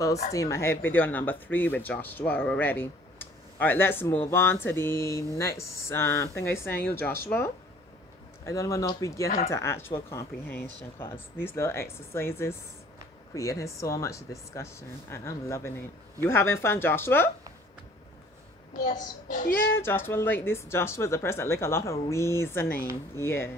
full steam ahead. Video number 3 with Joshua already. All right, let's move on to the next thing I sent you, Joshua. I don't even know if we get into actual comprehension because these little exercises creating so much discussion and I'm loving it. You having fun, Joshua? Yes, please. Yeah, Joshua like this. Joshua is a person that like a lot of reasoning. Yeah.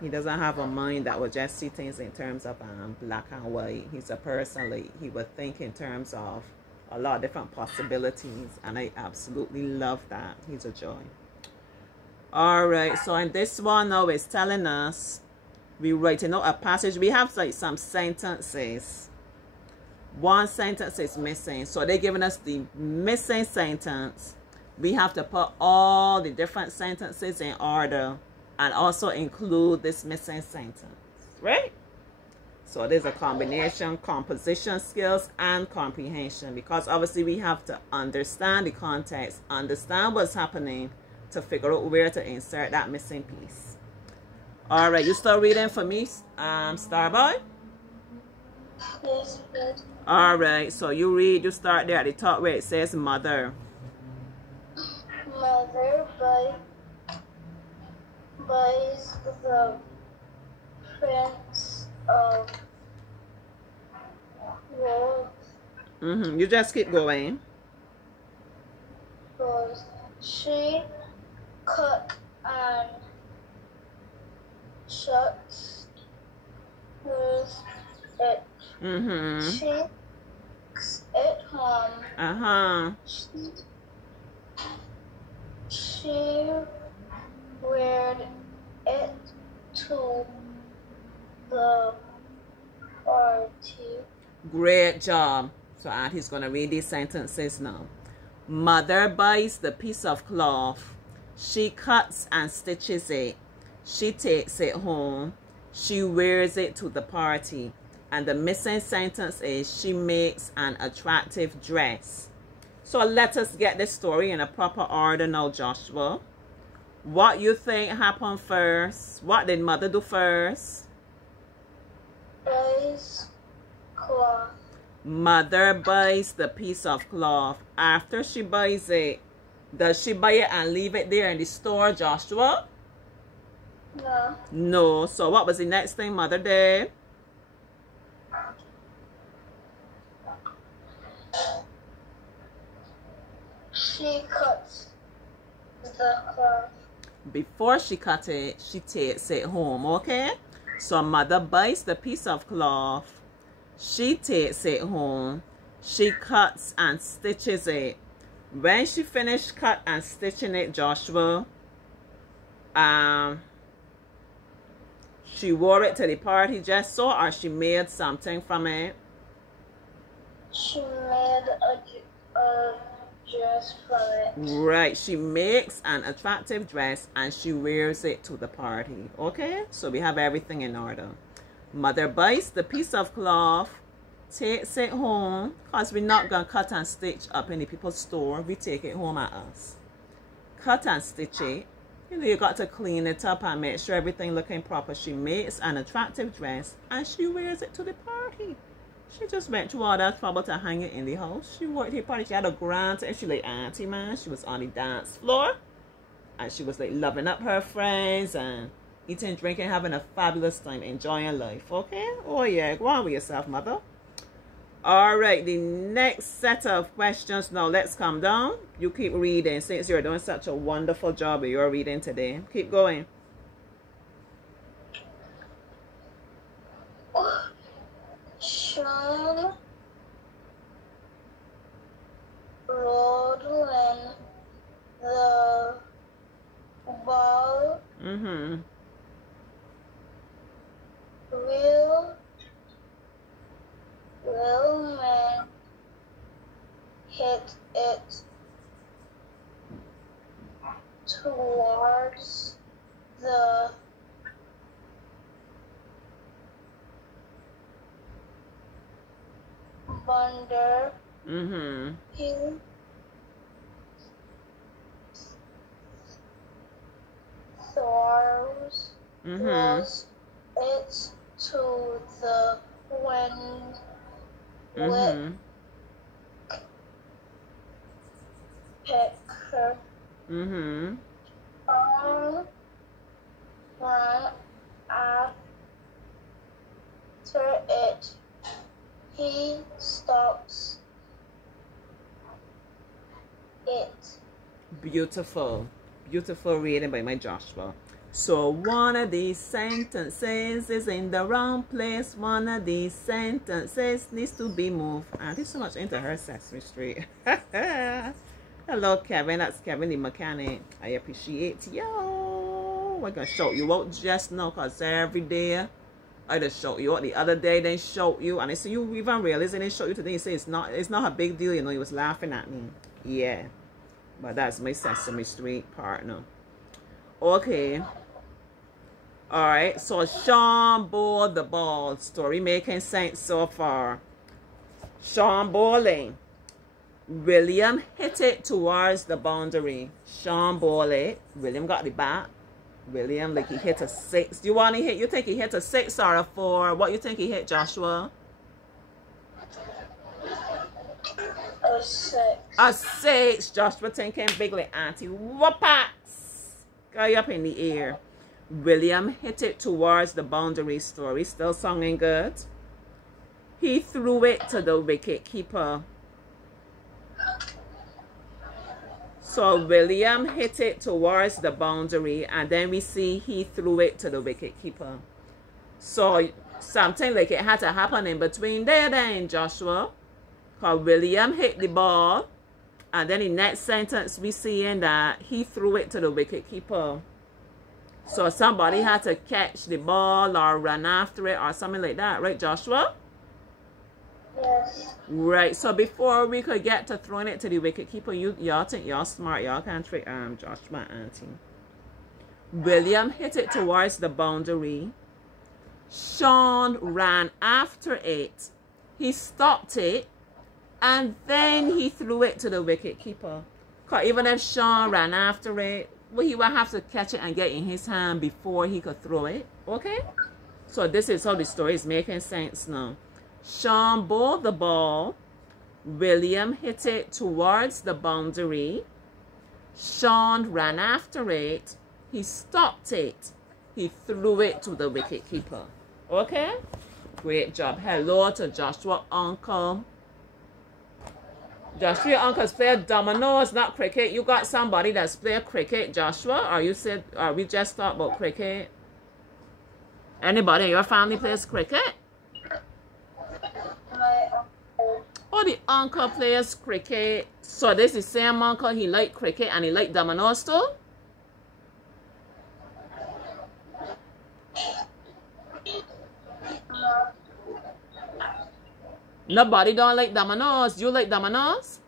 He doesn't have a mind that will just see things in terms of black and white. He's a person like he would think in terms of a lot of different possibilities, and I absolutely love that. He's a joy. All right, so in this one now it's telling us we're writing out a passage. We have like some sentences. One sentence is missing, so they're giving us the missing sentence. We have to put all the different sentences in order and also include this missing sentence, right? So there's a combination, composition skills and comprehension, because obviously we have to understand the context, understand what's happening to figure out where to insert that missing piece. All right, you start reading for me, Starboy? Yes, please. All right, so you start there at the top where it says mother. Mother buys the Prince of Wales. You just keep going. She cut and shuts it. She takes it home. She wears it to the party. Great job. So Auntie's going to read these sentences now. Mother buys the piece of cloth. She cuts and stitches it. She takes it home. She wears it to the party. And the missing sentence is she makes an attractive dress. So let us get this story in a proper order now, Joshua. What you think happened first? What did mother do first? Buys cloth. Mother buys the piece of cloth. After she buys it, does she buy it and leave it there in the store, Joshua? No. No. So what was the next thing mother did? She cuts the cloth. Before she cut it, she takes it home, okay? So mother buys the piece of cloth. She takes it home. She cuts and stitches it. When she finished cut and stitching it, Joshua, she wore it to the party just so, or she made something from it? She made a dress from it. Right, she makes an attractive dress and she wears it to the party. Okay, so we have everything in order. Mother buys the piece of cloth, takes it home, because we're not going to cut and stitch up in the people's store. We take it home at us. Cut and stitch it. You know, you got to clean it up and make sure everything looking proper. She makes an attractive dress and she wears it to the party. She just went through all that trouble to hang it in the house. She worked her party. She had a grand time. She like auntie, man. She was on the dance floor. And she was like loving up her friends and eating, drinking, having a fabulous time, enjoying life. Okay? Oh yeah, go on with yourself, mother. All right, the next set of questions. Now let's come down. You keep reading since you're doing such a wonderful job with your reading today. Keep going. Sean rolling the ball. Will hit it towards the thunder. He throws it to the Mm-hmm. Picker. Mm-hmm. Ran after it. He stops it. Beautiful. Beautiful reading by my Joshua. So one of these sentences is in the wrong place. One of these sentences needs to be moved. There's so much into her Sesame Street. Hello, Kevin. That's Kevin the mechanic. I appreciate you. We're going to shout you out just now because every day I just shout you out. The other day they shout you. And I say, you even realize they didn't shout you today. You say, it's not a big deal. You know, he was laughing at me. Yeah. But that's my Sesame Street partner. Okay. Alright. So, Sean bowled the ball. Story making sense so far. Sean bowling. William hit it towards the boundary. Sean bowled it. William got the bat. William, like he hit a 6. Do you want to hit? You think he hit a 6 or a 4? What you think he hit, Joshua? A 6. A 6. Joshua thinking bigly, Auntie. Whoopats. Go up in the air. William hit it towards the boundary. Story still sounding good. He threw it to the wicket keeper. So William hit it towards the boundary, and then we see he threw it to the wicket keeper. So something like it had to happen in between there then, Joshua. Because William hit the ball, and then in next sentence we see in that he threw it to the wicket keeper. So somebody had to catch the ball or run after it or something like that, right, Joshua? Yes. Right. So before we could get to throwing it to the wicket keeper, y'all think y'all smart. Y'all can't trick Joshua, Auntie. William hit it towards the boundary. Sean ran after it. He stopped it. And then he threw it to the wicket keeper. Because even if Sean ran after it, well, he would have to catch it and get in his hand before he could throw it. Okay? So this is how the story is making sense now. Sean bowled the ball. William hit it towards the boundary. Sean ran after it. He stopped it. He threw it to the wicket keeper. Okay? Great job. Hello to Joshua uncle. Joshua, your uncle's play dominoes, not cricket. You got somebody that's play cricket, Joshua? Or you said, or we just talked about cricket? Anybody in your family plays cricket? My uncle. Oh, the uncle plays cricket. So this is the same uncle, he like cricket and he like dominoes too? Nobody don't like dominoes. You like dominoes?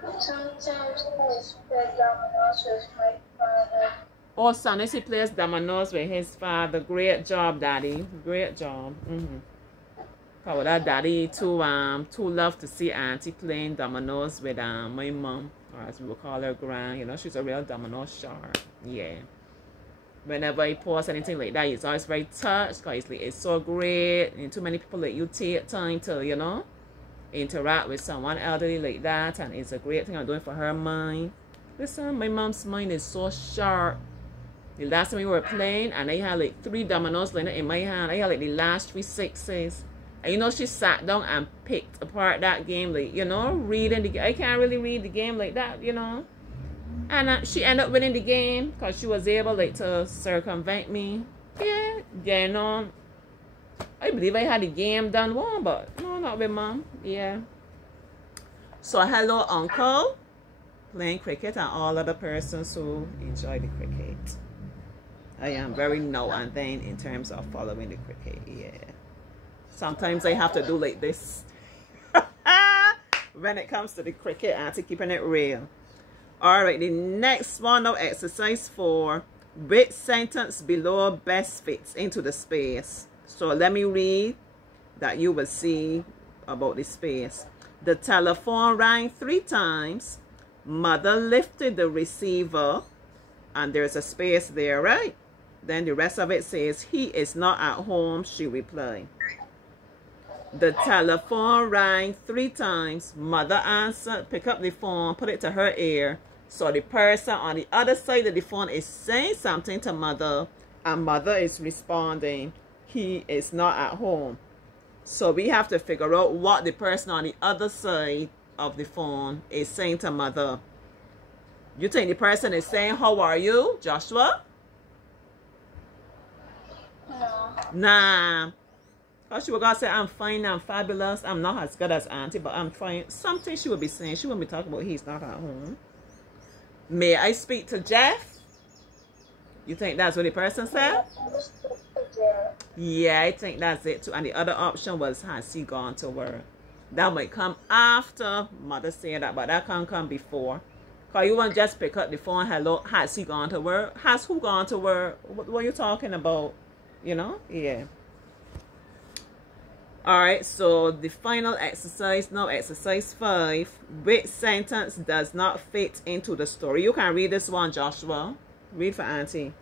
Sometimes I play dominoes with my father. Oh, Sonny, he plays dominoes with his father. Great job, Daddy. Great job. Probably that Daddy too love to see Auntie playing dominoes with my mom, or as we would call her, Gran. You know, she's a real domino shark. Yeah. Whenever he posts anything like that, he's always very touched because it's so great. And too many people like you take time to, you know, interact with someone elderly like that. And it's a great thing I'm doing for her mind. Listen, my mom's mind is so sharp. The last time we were playing, and I had like 3 dominoes laying in my hand. I had like the last 3 6s. And you know, she sat down and picked apart that game, like, you know, reading the game. I can't really read the game like that, you know. And she ended up winning the game because she was able like to circumvent me. Yeah, you know. I believe I had the game done one, but no, not with Mom. Yeah. So hello, Uncle. Playing cricket and all other persons who enjoy the cricket. I am very now and then in terms of following the cricket. Yeah. Sometimes I have to do like this when it comes to the cricket and to keeping it real. Alright, the next one now, exercise 4. Which sentence below best fits into the space? So let me read that you will see about the space. The telephone rang 3 times. Mother lifted the receiver. And there's a space there, right? Then the rest of it says, he is not at home, she replied. The telephone rang 3 times. Mother answered, pick up the phone, put it to her ear. So the person on the other side of the phone is saying something to mother, and mother is responding, he is not at home. So we have to figure out what the person on the other side of the phone is saying to mother. You think the person is saying, how are you, Joshua? No. Nah. Joshua God said, I'm fine, I'm fabulous, I'm not as good as auntie, but I'm fine. Something she would be saying. She wouldn't be talking about he's not at home. May I speak to Jeff? You think that's what the person said? Yeah, I think that's it too. And the other option was, has he gone to work? That might come after mother said that, but that can't come before. Because you won't just pick up the phone, hello, has he gone to work? Has who gone to work? What are you talking about? You know? Yeah. Alright, so the final exercise now, exercise 5. Which sentence does not fit into the story? You can read this one, Joshua. Read for auntie.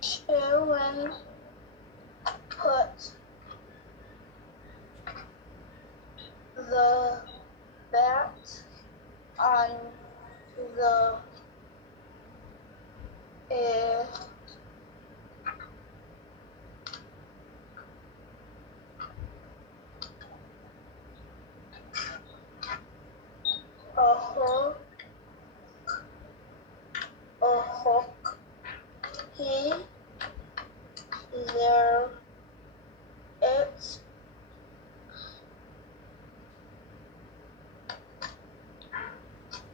Sherwin put the bat on the air. A hook. He there it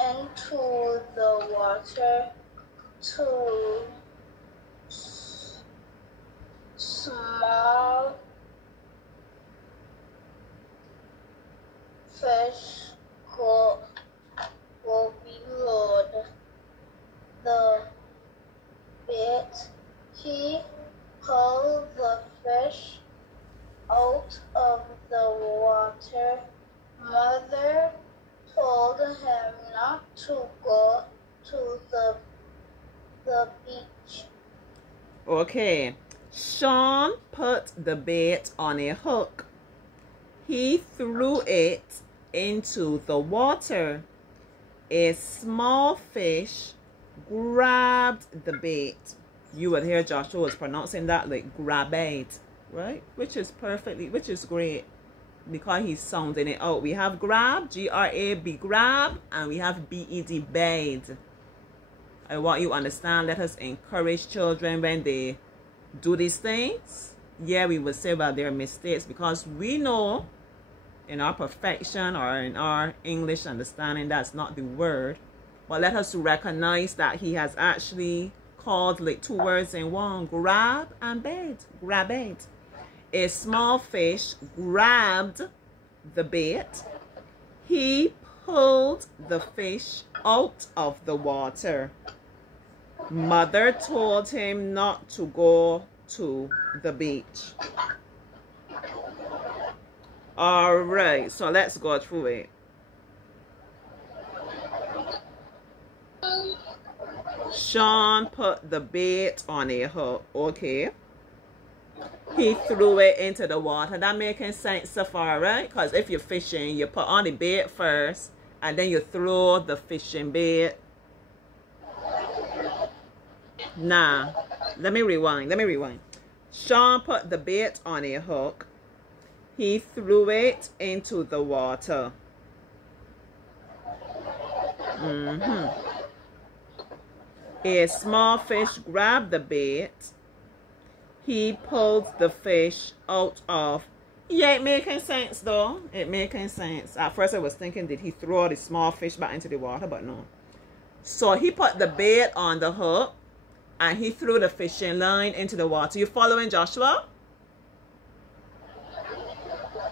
into the water to small fish will be lured. The bait. He pulled the fish out of the water. Mother told him not to go to the beach. Okay. Sean put the bait on a hook. He threw it into the water. A small fish grabbed the bait. You would hear Joshua was pronouncing that like grab it, right? Which is great because he's sounding it out. We have grab, G-R-A-B, grab, and we have B-E-D, bait. I want you to understand, let us encourage children when they do these things. Yeah, we would say about their mistakes because we know in our perfection or in our English understanding that's not the word. But let us recognize that he has actually called like 2 words in one, grab and bait. Grab bait. A small fish grabbed the bait. He pulled the fish out of the water. Mother told him not to go to the beach. All right, so let's go through it. Sean put the bait on a hook. Okay. He threw it into the water. That making sense so far, right? Because if you're fishing, you put on the bait first, and then you throw the fishing bait. Nah. Let me rewind. Sean put the bait on a hook. He threw it into the water. A small fish grabbed the bait. He pulled the fish out of... Yeah, it making sense though. It making sense. At first I was thinking, did he throw the small fish back into the water? But no. So he put the bait on the hook and he threw the fishing line into the water. You following, Joshua?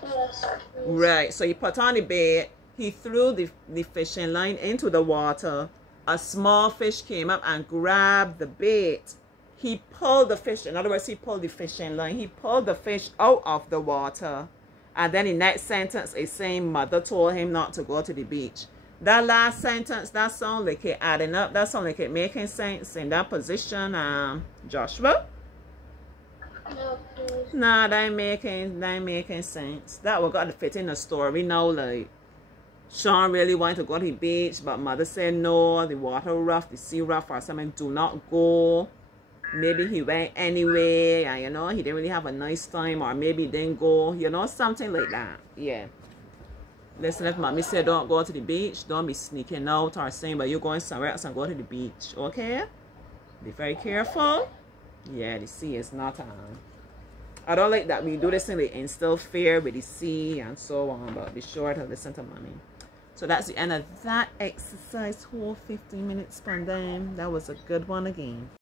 Yes. Right. So he put on the bait. He threw the fishing line into the water. A small fish came up and grabbed the bait. He pulled the fish. In other words, he pulled the fishing line. He pulled the fish out of the water. And then the next sentence is saying mother told him not to go to the beach. That last sentence, that sounds like it adding up. That sounds like it making sense in that position, Joshua? No, please. Nah, that ain't making sense. That we got to fit in the story now, like Sean really wanted to go to the beach, but mother said no, the water rough, the sea rough or something, do not go. Maybe he went anyway, and you know, he didn't really have a nice time, or maybe he didn't go, you know, something like that. Yeah. Listen, if mommy said don't go to the beach, don't be sneaking out or saying, but you're going somewhere else and go to the beach, okay? Be very careful. Yeah, the sea is not I don't like that we do this thing, they instill fear with the sea and so on, but be sure to listen to mommy. So that's the end of that exercise, whole 15 minutes from them. That was a good one again.